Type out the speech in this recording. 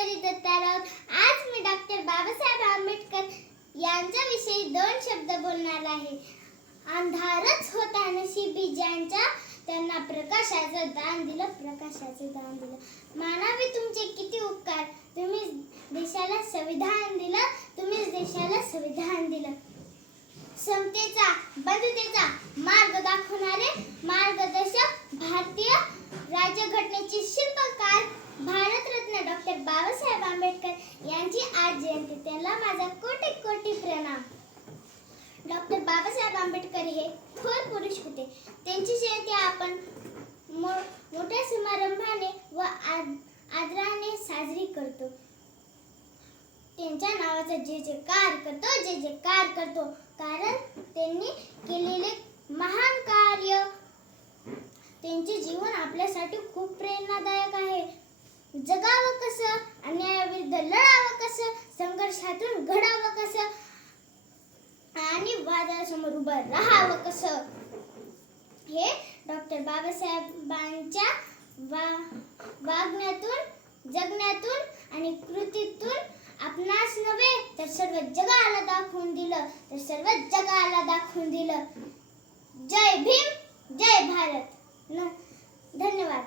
ईश्वरी दत्ता राऊत. आज मी डॉक्टर बाबासाहेब आंबेडकर यांच्याविषयी 2 शब्द बोलणार आहे. अंधारच होता नशिबी ज्यांच्या, त्यांना प्रकाशाचं दान दिलं. मानावी तुमचे किती उपकार, तुम्ही देशाला संविधान दिलं. समतेचा, बंधुतेचा मार्ग दाखवणारे मार्गदर्शक, भारतीय राज्यघटनेचे शिल्पकार, भारतरत्न डॉक्टर बाबासाहेब आंबेडकर यांची आज जयंती. त्यांना माझा कोटी कोटी प्रणाम. डॉक्टर बाबासाहेब आंबेडकर हे थोर पुरुष होते. त्यांची जयंती आपण मोठ्या समारंभाने व आदराने साजरी करतो. त्यांच्या नावाचा जय जयकार करतो, कारण त्यांनी केलेले महान कार्य, त्यांचे जीवन आपल्यासाठी खूप प्रेरणादायक आहे. जगावं कसं, अन्यायाविरुद्ध लढावं कसं, संघर्षातून घडावं कसं आणि वादळासमोर उभं राहावं कसं, हे डॉक्टर बाबासाहेबांच्या वागण्यातून, जगण्यातून आणि कृतीतून आपणास नव्हे तर सर्व जगाला दाखवून दिलं. जय भीम, जय भारत. धन्यवाद.